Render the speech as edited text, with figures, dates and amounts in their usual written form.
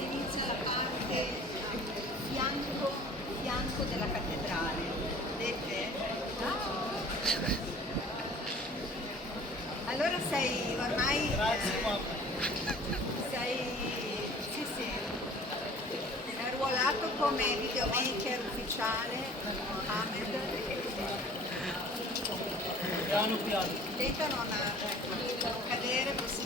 Inizia la parte fianco della cattedrale. Vedete? Allora sei ormai sì, sei arruolato come videomaker ufficiale Mohammed. Piano piano. Dentro non ha